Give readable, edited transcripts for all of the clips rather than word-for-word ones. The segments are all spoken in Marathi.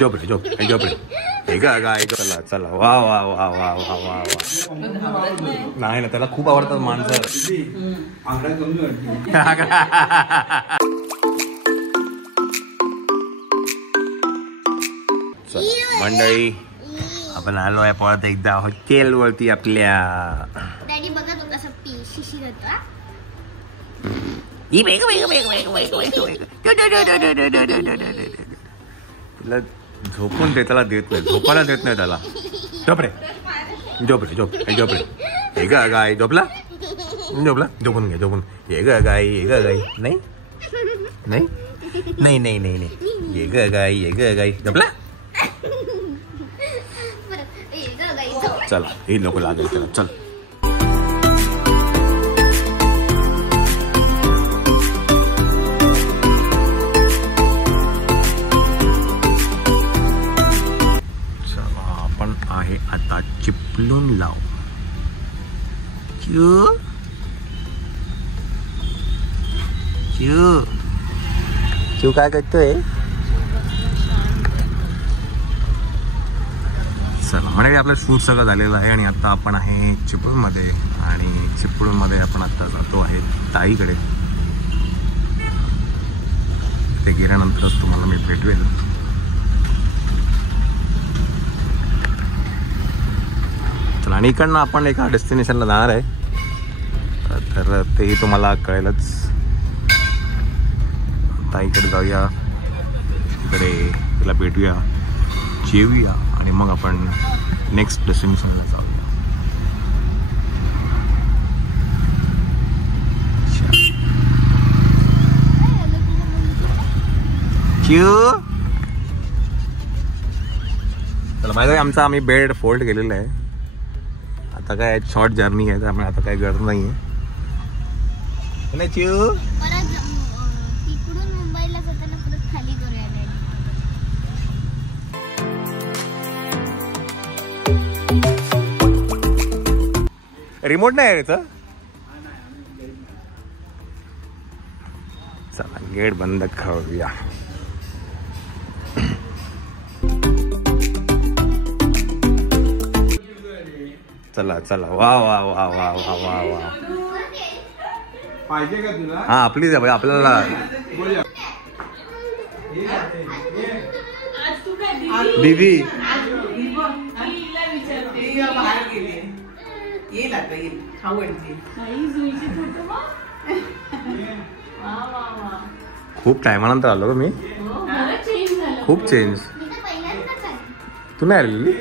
झोप रे झोप झोप रे हे काय चला चला वा वा वा वा वा वा वा नाही ना त्याला खूप आवडतात माणसं. मंडळी आपण आलो आहे परत एकदा हॉटेल वरती आपल्या. डॅडी बघा तो कसा शिशी करतो. तुला झोपून दे, त्याला देत नाही, झोपायला देत नाही त्याला. झोप रे झोप रे झोप झोप रे हे ग गाय झोपला झोपला झोपून घे झोपून हे ग गाय हे ग गाय नाही नाही नाही नाही नाही नाही हे ग गाय हे ग गाय झोपला. चला हे नको लागेल त्याला. चल आहे आता चिपळूण लाव. चिव काय करतोय. चला म्हणजे आपलं शूट सगळं झालेलं आहे आणि आता आपण आहे चिपळूण मध्ये आणि चिपळूण मध्ये आपण आता जातो आहे ताईकडे. ते गेल्यानंतरच तुम्हाला मी भेटवेल. चला आणि इकडनं आपण एका डेस्टिनेशनला जाणार आहे तर तेही तुम्हाला कळेलच. ताईकडे जाऊया, इकडे तिला भेटूया, जेवूया आणि मग आपण नेक्स्ट डेस्टिनेशनला जाऊया. चला माहिती आहे आमचा आम्ही बेड फोल्ड केलेला आहे. आता काय शॉर्ट जर्नी आहे त्यामुळे आता काही गरज नाही आहे. तिकडून मुंबईला जाताना परत खाली करूया. रिमोट नाही आहे याचं. चला गेट बंद करूया. चला चला वा वा वा वा वा वा वा पाहिजे का तुला. हा आपलीच आहे आपल्याला. दीदी खूप टायमानंतर आलो का मी. खूप चेंज. तू नाही आलेली.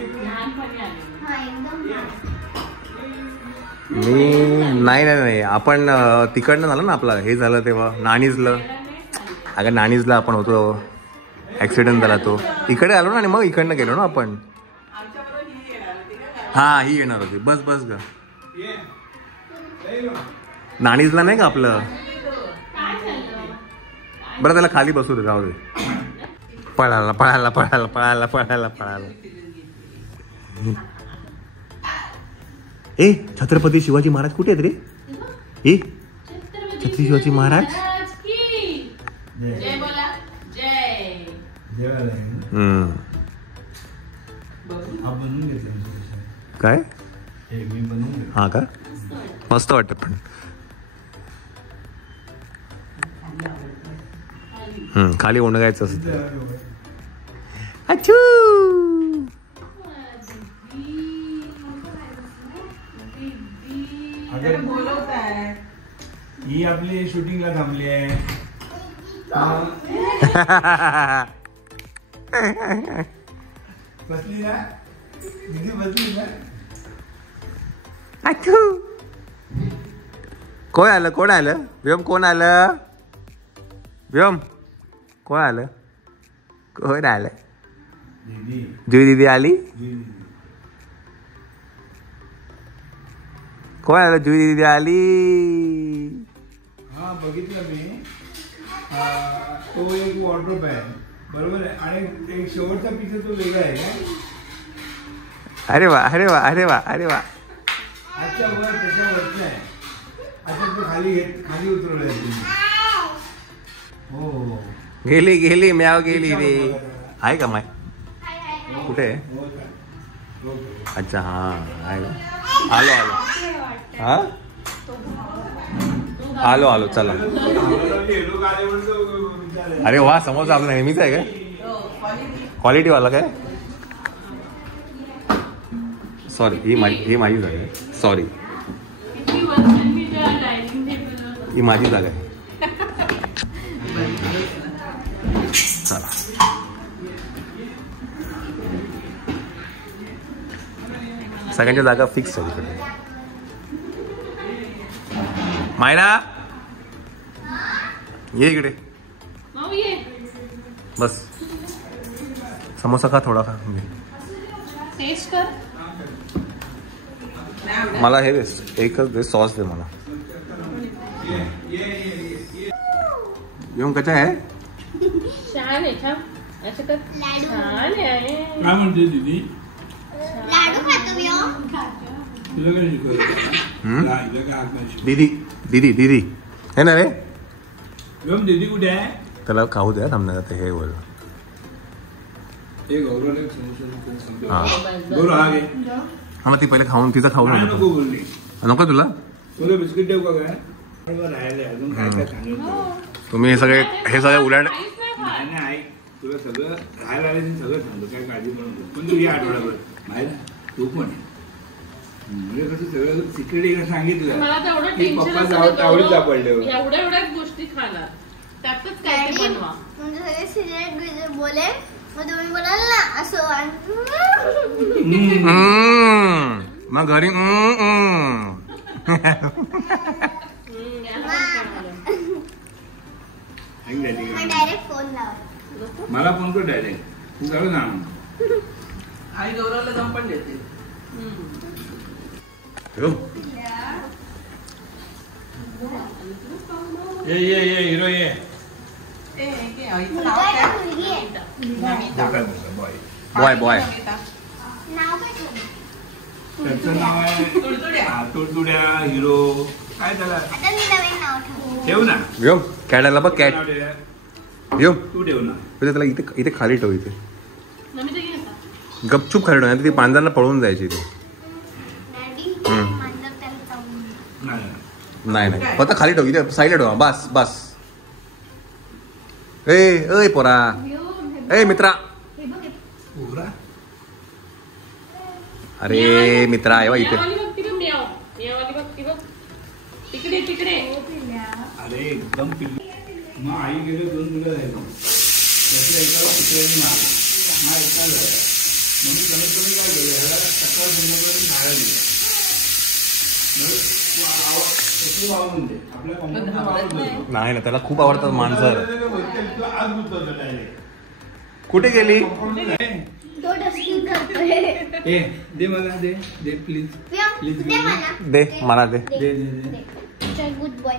मी नाही नाही आपण तिकडनं झालं ना आपलं हे झालं तेव्हा नाणीजला. अगं नाणीजला आपण होतो ॲक्सिडेंट झाला तो. इकडे आलो ना आणि मग इकडनं गेलो ना आपण. हा ही येणार होती. बस बस ग नाणीजला नाही का आपलं. बरं त्याला खाली बसू दे जाऊ दे. पळाला पळाला पळाला पळाला पळाला पळाला. ए छत्रपती शिवाजी महाराज कुठे आहेत रे. ए छत्रपती शिवाजी महाराज. काय हा का मस्त वाटत पण. खाली ओंडगायचं असतं. अच्छू ही आपली शूटिंगला थांबली आहे. बसली ना दिदी बसली ना. कोण आलं कोण आलं व्योम कोण आलं व्योम कोण आलं कोण आलं. जुई दीदी आली. कोण आलं जुई दीदी आली. हा बघितलं मी. तो एक वॉर्डरोब आहे बरोबर आहे आणि एक शेवटचा पिक्चर तो वेगळा आहे का. अरे वा अरे वा अरे वा अरे वा. अच्छा वर त्याच्यावरचं आहे. अच्छा तो खाली उतरवलं. हो गेली गेली म्याव गेली रे. आहे का माय कुठे आहे? हो का? हो का? अच्छा हा आहे का? आलो हा आलो चला. अरे वा समोसा आपला नेहमीच आहे काय? क्वालिटीवाला काय? सॉरी ही माझी जागा आहे. सॉरी ही माझी जागा आहे. चला सगळ्यांच्या जागा फिक्स आहे तिकडे. मायना ये इकडे बस. समोसा खा थोडा खा. टेस्ट कर. मला हे दे एकच दे सॉस दे मला. येऊन कचा आहे. छान आहे छान. असं कर. लाडू छान आहे. काय म्हणते दीदी? लाडू खातो मी हो. तुला काय शिकवलं? काय हात नाही शिकवलं? दीदी हे ना रे. दीदी कुठे आहे? त्याला खाऊ द्या थांबणार ते हे बोल. हे गौरवला समोसा हा गौरव हा घे. हा मग ती पहिले खाऊन तिचं खाऊ काय नको. नको बोलली. नको तुला. तुला बिस्किट देऊ का काय? राहिलंय अजून काय काय सांगितलं. तुम्ही हे सगळे उलाढ. नाही नाही तुला सगळं राहायला आले सगळं सांगतो काय काळजी पण नको. पण तू या आठवड्याभर बाहेर तू पण म्हणजे कसं सगळं सिक्रेट एकदा सांगितलं मला तेवढं की टेन्शन पप्पा असतं तावडीत ना, सापडल्यावर एवढ्याच गोष्टी खाणार त्यातच काय ते बनवा. तुमचे सगळे सिगरेट बोले मग तुम्ही बोलाल ना असं मग घरी मग डायरेक्ट फोन लावा. मला फोन कर डायरेक्ट. तू झालं ना आई गौरवला दम पण देते. ये हिरो ये. ए, के, आईचं मुलगा नाव आहे काय? का मुलगी आहे? नमिता. बॉय नमिता. नाव काय ठेवलं? त्याचं नाव आहे तुडतुड्या. तुडतुड्या हिरो. काय त्याला आता मी नवीन नाव ठेवलं. ठेव ना. घेऊ कॅटाला बघ कॅट नाव ठेव. घेऊ तू ठेव ना. त्याला इथे खाली ठेव. इथे नमिता घे ना. गपचूप खाली ठेव नाही ती पांजरला पळून जायची ती. डॅडी हम्म. मांजर त्याला चावून गेलं. नाही फक्त खाली ठेव. इथे साईडला ठेवा. बस ए पोरा ए मित्रा. हे बघ हे. पोरा. अरे मित्रा आहे इथे. म्यावाली बघ ती बघ, म्याव. म्यावाली बघ ती बघ. तिकडे अरे एकदम पिल्लू. मग आई गेले 2 मुलं झाली. त्याच्या एकाला कुत्र्याने मारलं. हा एका झाला. मग मी कमीत कमी काय केलं ह्याला सकाळ संध्याकाळी खायला दिलं. तू वावरून दे. आपल्या कंपनीला वावरून देतो. नाही ना त्याला खूप आवडतात मांजर. आज मुद्दा डायरेक्ट. कुठे गेली. तो डस्टिंग करतोय. ए दे मला दे प्लीज. प्लीज दे मला. दे मला दे. दे गुड बॉय.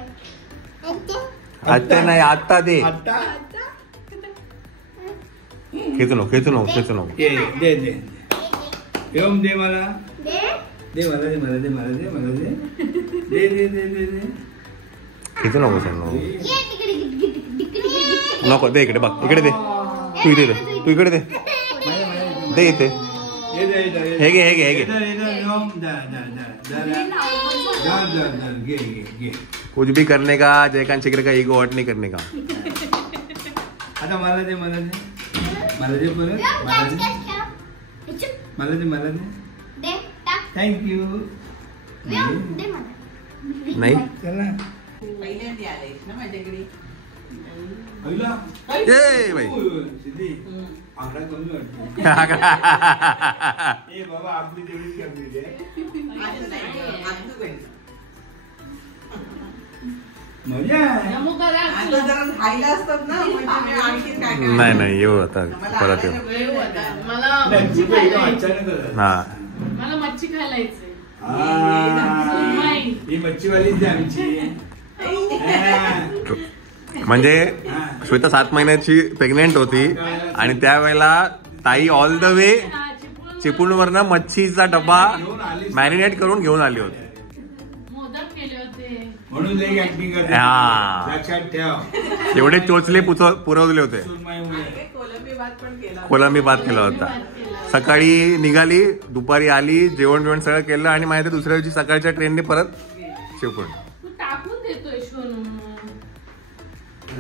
आता नाही आता दे. आता खेचू नको. ए दे येऊन दे मला. दे. दे मला दे. खेचू नको सोनू. ये तिकडे. नको दे इकडे बघ. इकडे दे. तू इथे दे. तू इकडे दे. दे इथे. हे घे. कुछ भी करने का जयकांत शिकरे का ईगो हर्ट नहीं करने का. आता मला दे परत. मला दे. दे टाक. थँक्यू. दे मला. नाही चला पहिल्यांदा आलेस ना माझ्याकडे. ए बाई. सिद्धी आकडा कमी वाटतो. ए बाबा आपली तेवढीच कमी दे. माझं नाही, आजचं बहीण. मजा आहे. नमो करा. आता जरा राहिलं असतात ना म्हणजे मी आणखीन काय नाही येऊ आता परत येऊ. वेळ होता. नाही, मच्छी तुझं एकदम खायला अचानक झालं. हा मला मच्छी खायला यायचंय. ही मच्छीवालीच आहे आमची. म्हणजे श्वेता 7 महिन्याची प्रेग्नेंट होती आणि त्यावेळेला ताई ऑल द वे चिपळूणवरनं मच्छीचा डब्बा मॅरिनेट करून घेऊन आली होती. मोदक केले होते. म्हणून एक ऍक्टिंग करते. हा. लक्षात ठेव. एवढे चोचले पुरवले होते. सुरमईमुळे. कोलंबी भात पण केला. कोलंबी भात केला होता. सकाळी निघाली, दुपारी आली, जेवण सगळं केलं आणि माहिती दुसऱ्या दिवशी सकाळच्या ट्रेनने परत शिवपूर्ण. तू टाकून देतोय सोनू.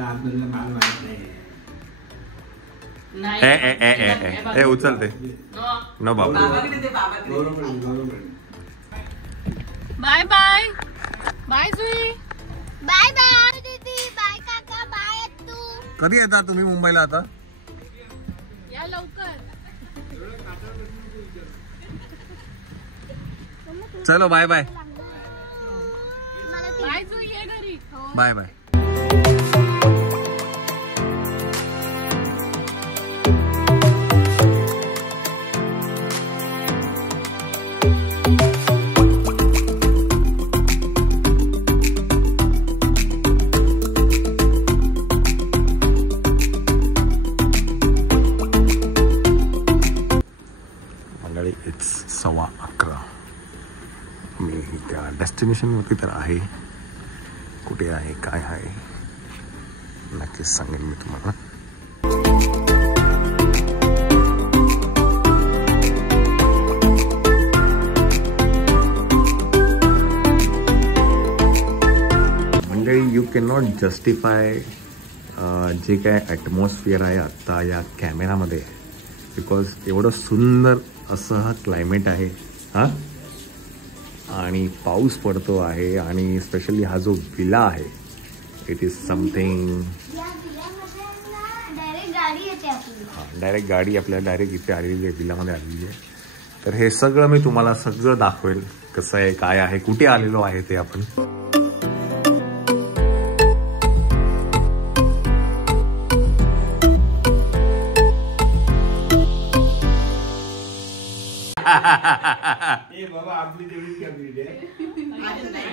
आपल्याला माल माहित नाही. ए उचलते न बाबा. बाबाकडे दे, बाबाकडे. बरोबर. बाय बाय बाय जुई. बाय बाय दीदी, बाय काका, बाय तू. कधी येता तुम्ही मुंबईला आता? या लवकर. चलो बाय बाय. बाय जुई, ये घरी. Bye bye. इट्स 11:15. मी त्या डेस्टिनेशनवरती तर आहे. कुठे आहे काय आहे नक्कीच सांगेन मी तुम्हाला. मंडळी, यू कॅन नॉट जस्टिफाय जे काय ॲटमॉस्फिअर आहे आत्ता या कॅमेरामध्ये, बिकॉज एवढं सुंदर असं हा क्लायमेट आहे हां, आणि पाऊस पडतो आहे, आणि स्पेशली हा जो विला आहे इट इज समथिंग. या विल्यामध्ये ना डायरेक्ट गाडी येते आपली. हां, डायरेक्ट गाडी आपल्याला डायरेक्ट इथे आलेली आहे, विलामध्ये आलेली आहे. तर हे सगळं मी तुम्हाला सगळं दाखवेल, कसं आहे काय आहे, कुठे आलेलो आहे ते आपण. बाबा आपली तेवढी कॅबिनेट आहे.